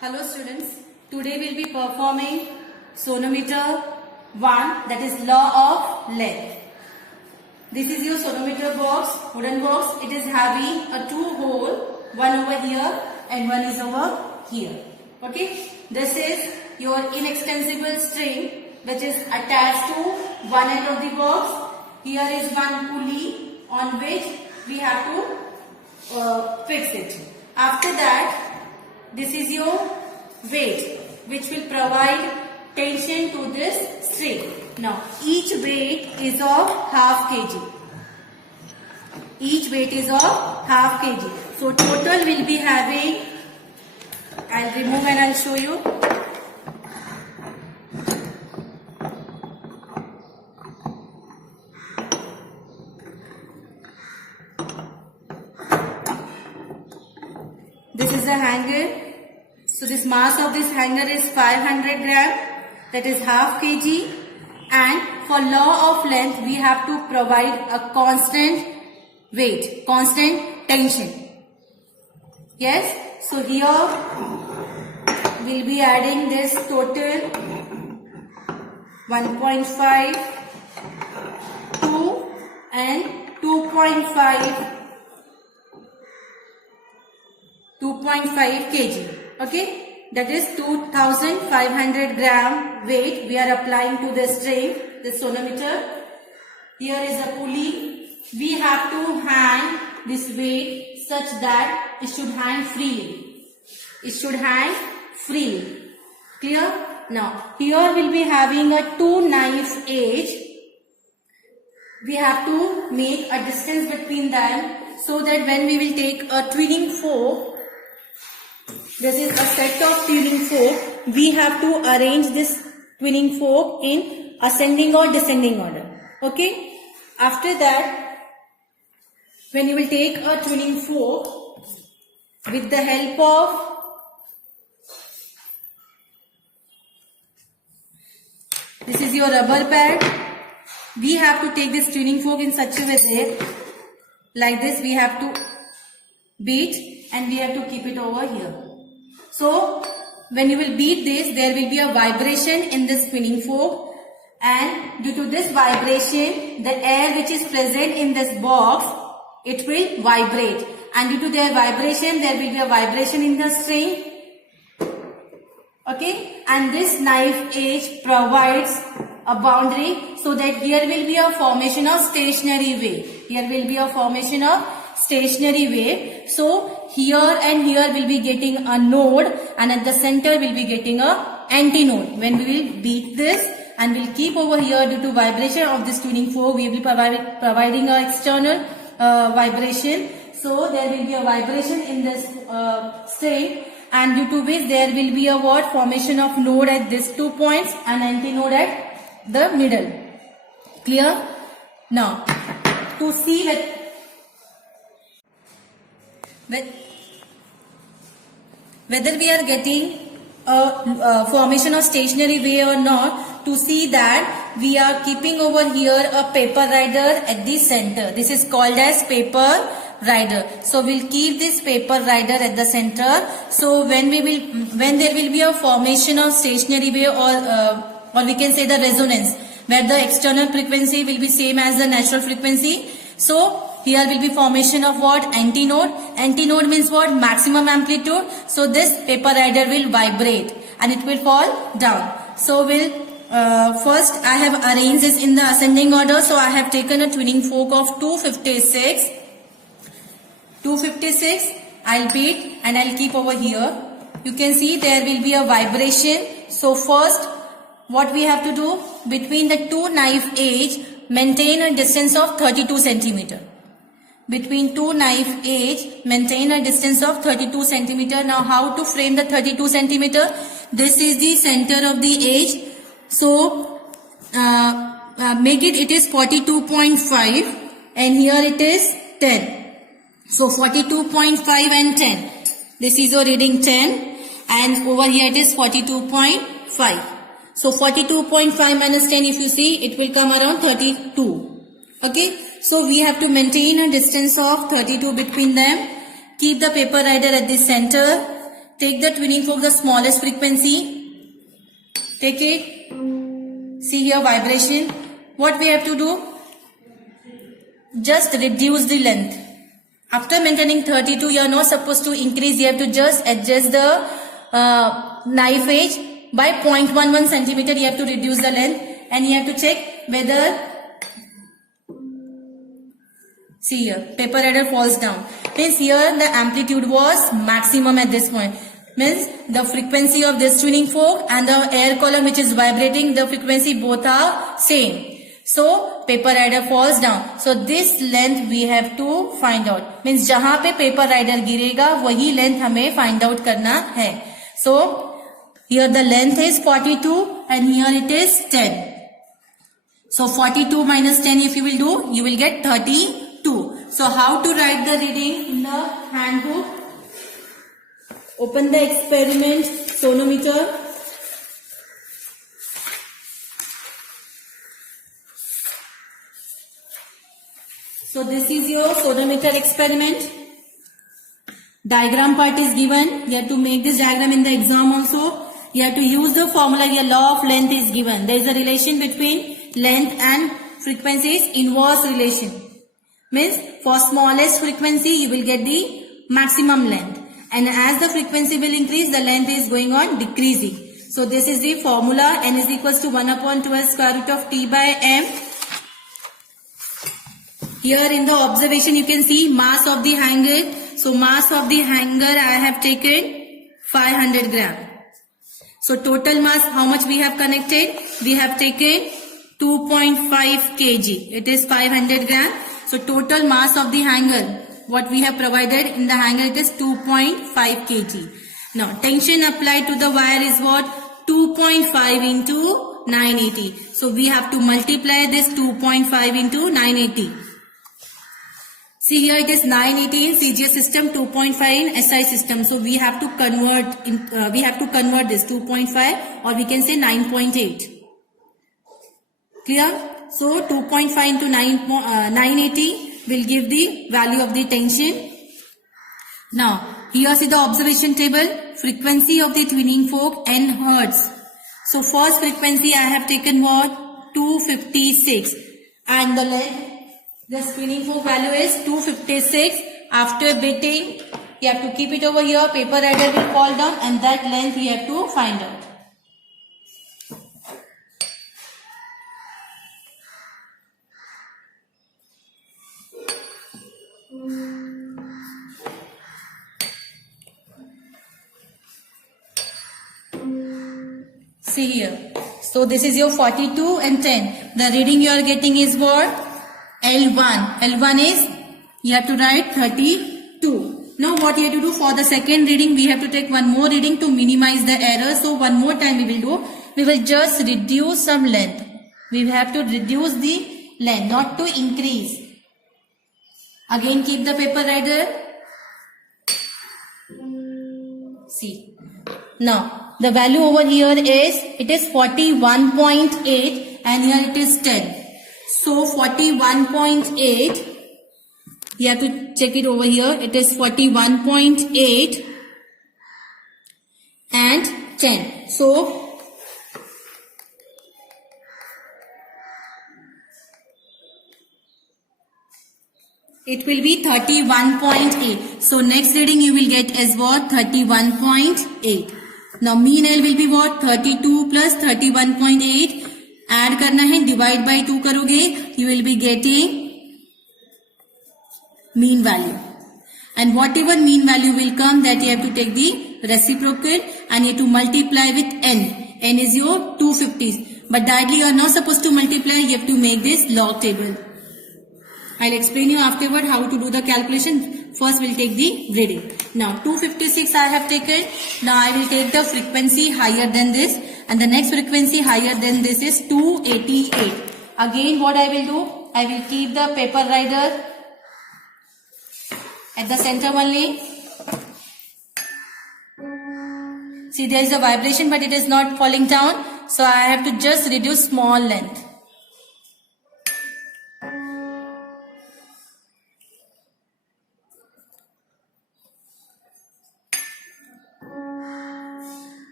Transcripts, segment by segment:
Hello students, today we will be performing sonometer 1, that is law of length. This is your sonometer box, wooden box. It is having a 2 hole, one over here and one is over here. Okay, this is your inextensible string which is attached to one end of the box. Here is one pulley on which we have to fix it. After that, this is your weight which will provide tension to this string. Now each weight is of half kg. Each weight is of half kg. So total will be having, I'll remove and I'll show you. This is the hanger. So this mass of this hanger is 500 gram, that is half kg, and for law of length we have to provide a constant weight, constant tension. Yes, so here we'll be adding this total 1.5, 2 and 2.5 kg. Okay, that is 2500 gram weight we are applying to the string, the sonometer. Here is a pulley. We have to hang this weight such that it should hang freely. It should hang freely. Clear? Now, here we'll be having a 2 knife edge. We have to make a distance between them so that when we will take a tuning fork, this is a set of tuning fork. We have to arrange this tuning fork in ascending or descending order. Okay. After that, when you will take a tuning fork with the help of this is your rubber pad. We have to take this tuning fork in such a way that like this we have to beat and we have to keep it over here. So, when you will beat this, there will be a vibration in this tuning fork, and due to this vibration, the air which is present in this box, it will vibrate, and due to their vibration, there will be a vibration in the string. Okay, and this knife edge provides a boundary so that here will be a formation of stationary wave. Here will be a formation of stationary wave. So, here and here will be getting a node, and at the center will be getting a antinode. When we will beat this and will keep over here due to vibration of this tuning fork, we will be providing a external vibration. So there will be a vibration in this string, and due to which there will be a what? Formation of node at these 2 points and antinode at the middle. Clear? Now, to see whether we are getting a formation of stationary wave or not, to see that we are keeping over here a paper rider at the center. This is called as paper rider. So we'll keep this paper rider at the center. So when there will be a formation of stationary wave, or we can say the resonance, where the external frequency will be same as the natural frequency. So here will be formation of what? Antinode. Antinode means what? Maximum amplitude. So this paper rider will vibrate and it will fall down. So first I have arranged this in the ascending order. So I have taken a tuning fork of 256. 256 I'll beat and I'll keep over here. You can see there will be a vibration. So first what we have to do, between the 2 knife edge, maintain a distance of 32 centimeter. Between 2 knife edge, maintain a distance of 32 centimeter. Now how to frame the 32 centimeter? This is the center of the edge. So make it is 42.5 and here it is 10. So 42.5 and 10. This is your reading 10 and over here it is 42.5. So 42.5 minus 10, if you see, it will come around 32. Okay. So we have to maintain a distance of 32 between them. Keep the paper rider at the center. take the tuning fork, the smallest frequency, take it, see here vibration. What we have to do? Just reduce the length. After maintaining 32, you are not supposed to increase. You have to just adjust the knife edge by 0.11 centimeter. You have to reduce the length, and you have to check whether, see here, paper rider falls down. Means here the amplitude was maximum at this point. Means the frequency of this tuning fork and the air column which is vibrating, the frequency both are same. So paper rider falls down. So this length we have to find out. Means जहाँ पे paper rider गिरेगा वही length हमें find out करना है. So here the length is 42 and here it is 10. So 42 minus 10 if you will do, you will get 32. So how to write the reading in the handbook? Open the experiment sonometer. So this is your sonometer experiment. Diagram part is given. You have to make this diagram in the exam also. You have to use the formula. Your law of length is given. There is a relation between length and frequency is inverse relation. Means for smallest frequency you will get the maximum length. And as the frequency will increase, the length is going on decreasing. So this is the formula. N is equals to 1 upon 12 square root of T by M. Here in the observation you can see mass of the hanger. So mass of the hanger I have taken 500 gram. So total mass how much we have connected? We have taken 2.5 kg. It is 500 gram. So total mass of the hanger, what we have provided in the hanger, it is 2.5 kg. Now tension applied to the wire is what? 2.5 into 980. So we have to multiply this 2.5 into 980. See here it is 980 in CGS system, 2.5 in SI system. So we have to convert this 2.5 or we can say 9.8. Clear? So 2.5 into 980 will give the value of the tension. Now here see the observation table. Frequency of the tuning fork N hertz. So first frequency I have taken what? 256 and the length. The tuning fork value is 256. After beating, you have to keep it over here. Paper rider will fall down and that length you have to find out. See here. So this is your 42 and 10. The reading you are getting is what? L1. L1 is, you have to write 32. Now what you have to do for the second reading, we have to take one more reading to minimize the error. So one more time we will do. We will just reduce some length. We have to reduce the length, not to increase. Again keep the paper rider. See. Now the value over here is, it is 41.8 and here it is 10. So 41.8, you have to check it over here. It is 41.8 and 10. So it will be 31.8. So next reading you will get as what? 31.8. Now mean L will be what? 32 plus 31.8. Add करना है, divide by 2 करोगे, you will be getting mean value. And whatever mean value will come, that you have to take the reciprocal and you have to multiply with n. N is your 250. But directly you are not supposed to multiply, you have to make this log table. I'll explain you afterward how to do the calculation. First we'll take the reading. Now 256 I have taken. Now I will take the frequency higher than this. And the next frequency higher than this is 288. Again what I will do? I will keep the paper rider at the center only. See there is a vibration but it is not falling down. So I have to just reduce small length.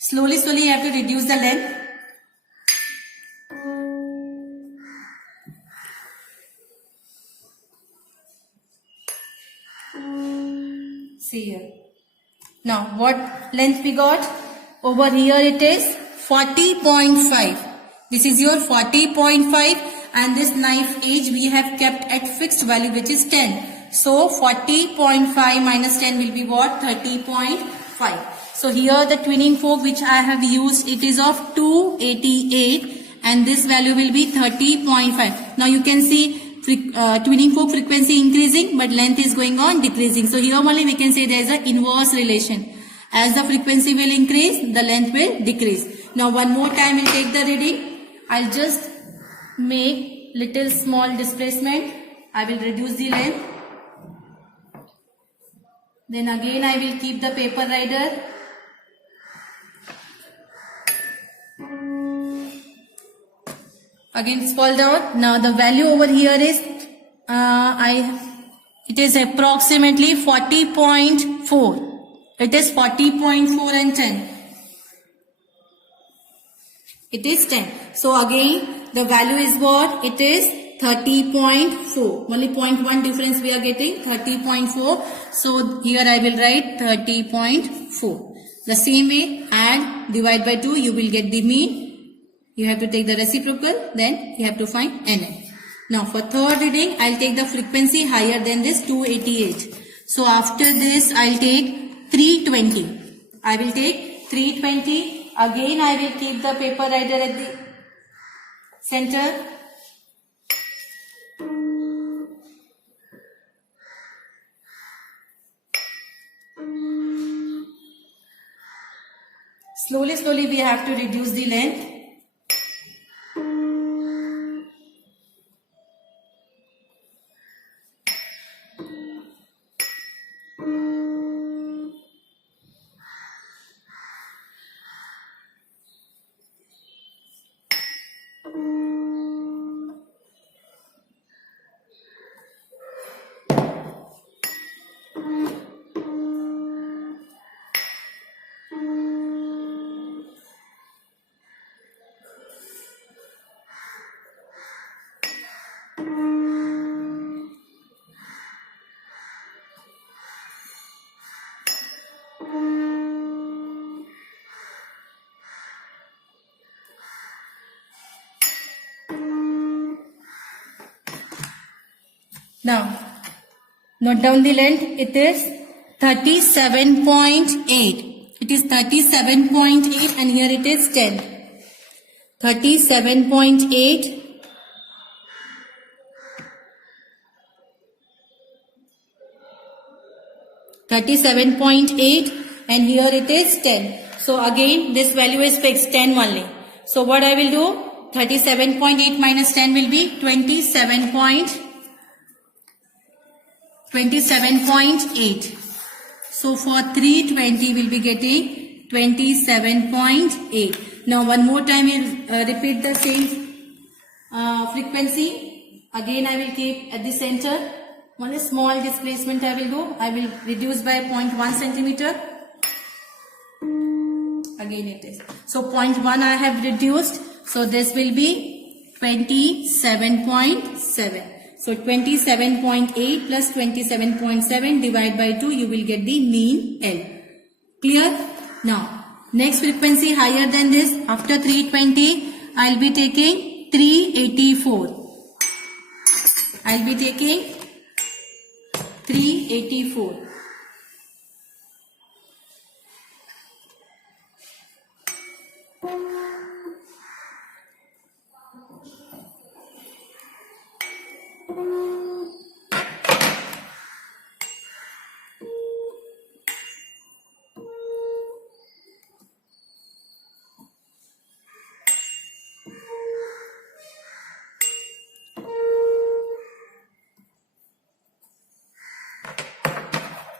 Slowly, slowly you have to reduce the length. See here. Now what length we got? Over here it is 40.5. This is your 40.5 and this knife edge we have kept at fixed value which is 10. So 40.5 minus 10 will be what? 30.5. So here the twinning fork which I have used, it is of 288 and this value will be 30.5. Now you can see twinning fork frequency increasing but length is going on decreasing. So here only we can say there is an inverse relation. As the frequency will increase, the length will decrease. Now one more time we'll take the reading. I'll just make little small displacement. I will reduce the length. Then again I will keep the paper rider. Again fall down. Now the value over here is it is approximately 40.4. It is 40.4 and 10. It is 10. So again the value is what? It is 30.4. Only 0.1 difference we are getting, 30.4. So here I will write 30.4. The same way, add, divide by 2, you will get the mean. You have to take the reciprocal, then you have to find NN. Now for third reading, I'll take the frequency higher than this 288. So after this, I'll take 320. I will take 320. Again, I will keep the paper rider at the center. Slowly, slowly we have to reduce the length. Now, note down the length. It is 37.8. It is 37.8 and here it is 10. 37.8. 37.8 and here it is 10. So again this value is fixed, 10 only. So what I will do? 37.8 minus 10 will be 27.8. So for 320 we will be getting 27.8. Now one more time we'll repeat the same frequency. Again I will keep at the center. One small displacement I will do. I will reduce by 0.1 centimeter. Again it is. So 0.1 I have reduced. So this will be 27.7. So 27.8 plus 27.7 divided by 2, you will get the mean L. Clear? Now, next frequency higher than this, after 320, I will be taking 384. I will be taking 384.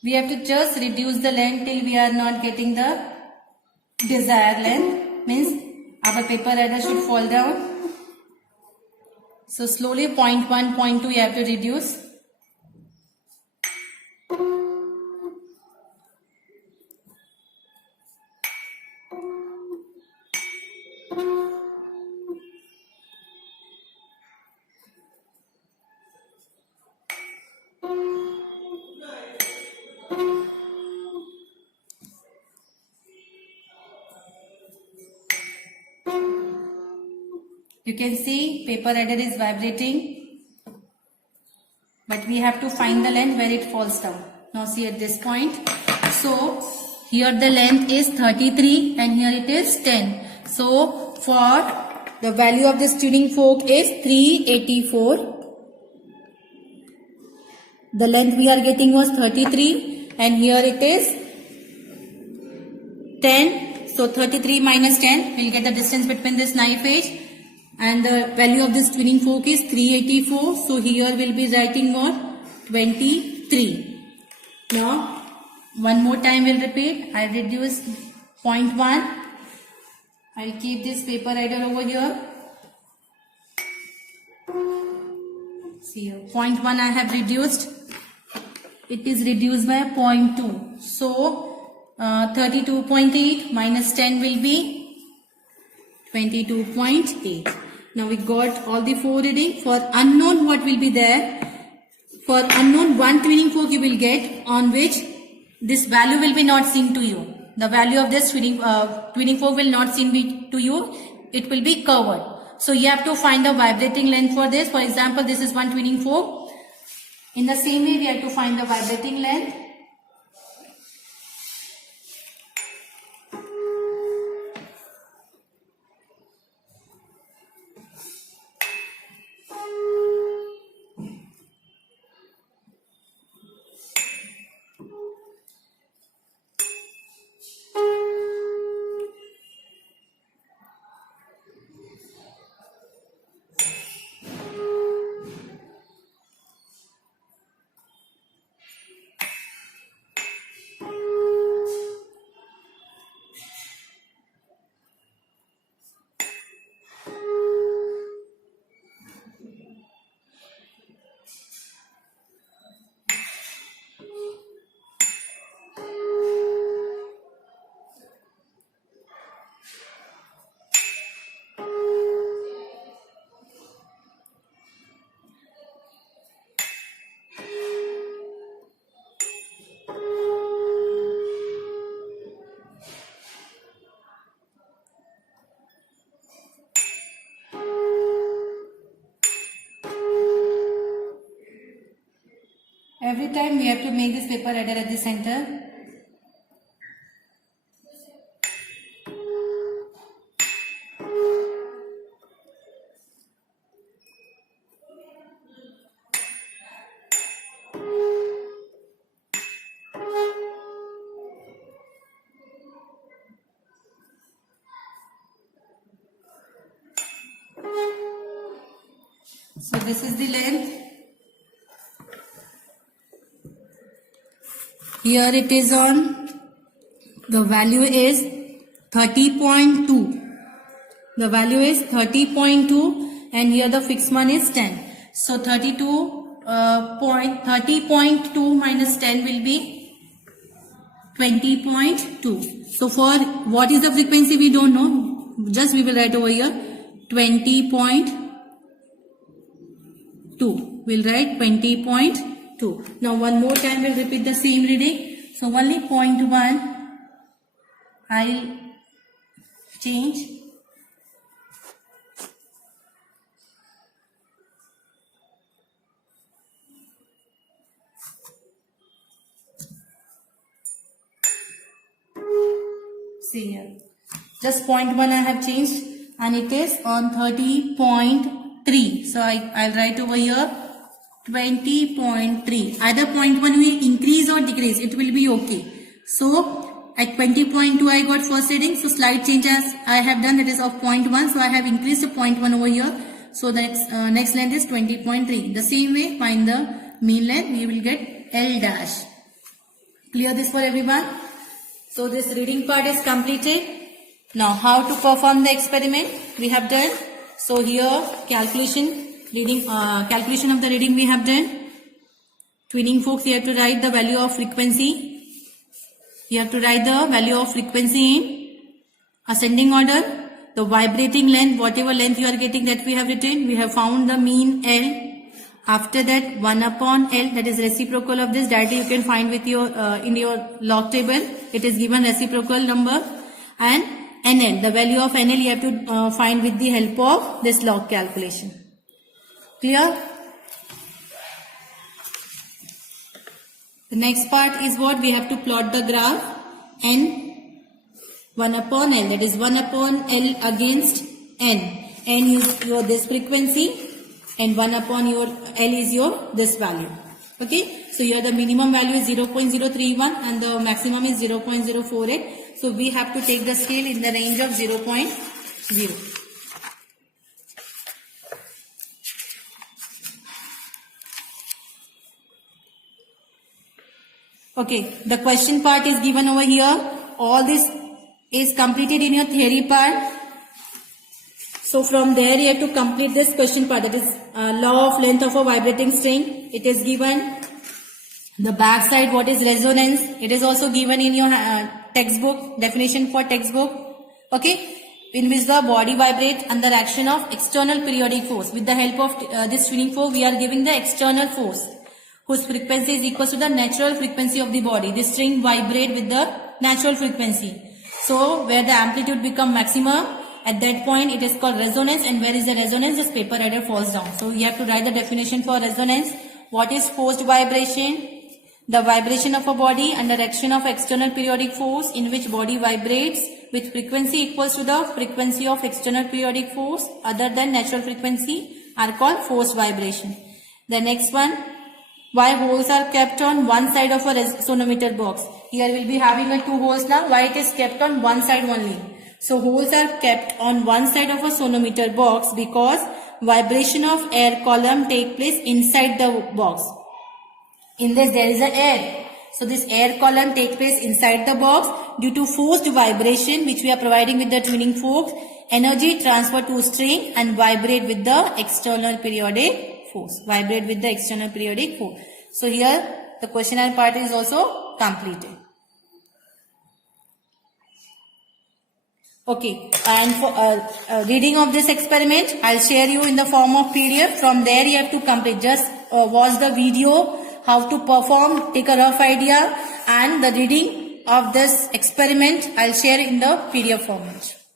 We have to just reduce the length till we are not getting the desired length. Means our paper header should fall down. So slowly 0.1, 0.2 you have to reduce. You can see paper header is vibrating, but we have to find the length where it falls down. Now see at this point. So here the length is 33 and here it is 10. So for the value of this tuning fork is 384. The length we are getting was 33 and here it is 10. So 33 minus 10, we'll get the distance between this knife edge. And the value of this tuning fork is 384. So here we'll be writing what? 23. Now, one more time we'll repeat. I'll reduce 0.1. I'll keep this paper header over here. See here, 0.1 I have reduced. It is reduced by 0.2. So, 32.8 minus 10 will be 22.8. Now we got all the 4 reading. For unknown, what will be there? For unknown, one tuning fork you will get on which this value will be not seen to you. The value of this tuning fork will not seen to you. It will be covered. So you have to find the vibrating length for this. For example, this is one tuning fork. In the same way, we have to find the vibrating length. Every time we have to make this paper header at the center. So this is the length. Here it is on, the value is 30.2. The value is 30.2 and here the fixed one is 10. So 30.2 minus 10 will be 20.2. So for what is the frequency we don't know. Just we will write over here 20.2. We'll write 20.2. Now one more time we'll repeat the same reading. So only 0.1 I'll change. See here. Just 0.1 I have changed and it is on 30.3. So I'll write over here 20.3. Either 0.1 will increase or decrease. It will be okay. So at 20.2 I got first reading. So slight change as I have done, that is of 0.1. So I have increased to 0.1 over here. So the next length is 20.3. The same way, find the mean length. We will get L dash. Clear this for everyone? So this reading part is completed. Now how to perform the experiment we have done. So here calculation of the reading we have done. Twinning forks, you have to write the value of frequency. You have to write the value of frequency in ascending order. The vibrating length, whatever length you are getting, that we have written. We have found the mean L. After that 1 upon L, that is reciprocal of this. Directly you can find with your in your log table. It is given reciprocal number. And NL, the value of NL you have to find with the help of this log calculation. Clear? The next part is what? We have to plot the graph. N 1 upon L, that is 1 upon L against N. N is your this frequency and 1 upon your L is your this value. Okay. So here the minimum value is 0.031 and the maximum is 0.048. So we have to take the scale in the range of 0.0. Okay, the question part is given over here. All this is completed in your theory part. So from there you have to complete this question part, that is law of length of a vibrating string. It is given. The back side, what is resonance? It is also given in your textbook, definition for textbook. Okay, in which the body vibrates under action of external periodic force. With the help of this twinning fork, we are giving the external force, whose frequency is equal to the natural frequency of the body. This string vibrate with the natural frequency. So where the amplitude become maximum, at that point it is called resonance, and where is the resonance? This paper header falls down. So you have to write the definition for resonance. What is forced vibration? The vibration of a body under action of external periodic force, in which body vibrates with frequency equals to the frequency of external periodic force other than natural frequency, are called forced vibration. The next one, why holes are kept on one side of a sonometer box? Here we will be having two holes now. Why it is kept on one side only? So holes are kept on one side of a sonometer box because vibration of air column take place inside the box. In this there is an air. So this air column takes place inside the box. Due to forced vibration which we are providing with the twinning fork, energy transfer to string and vibrate with the external periodic force. Vibrate with the external periodic force. So here the questionnaire part is also completed. Okay, and for reading of this experiment, I'll share you in the form of PDF. From there you have to complete. Just watch the video, how to perform, take a rough idea, and the reading of this experiment I'll share in the PDF format.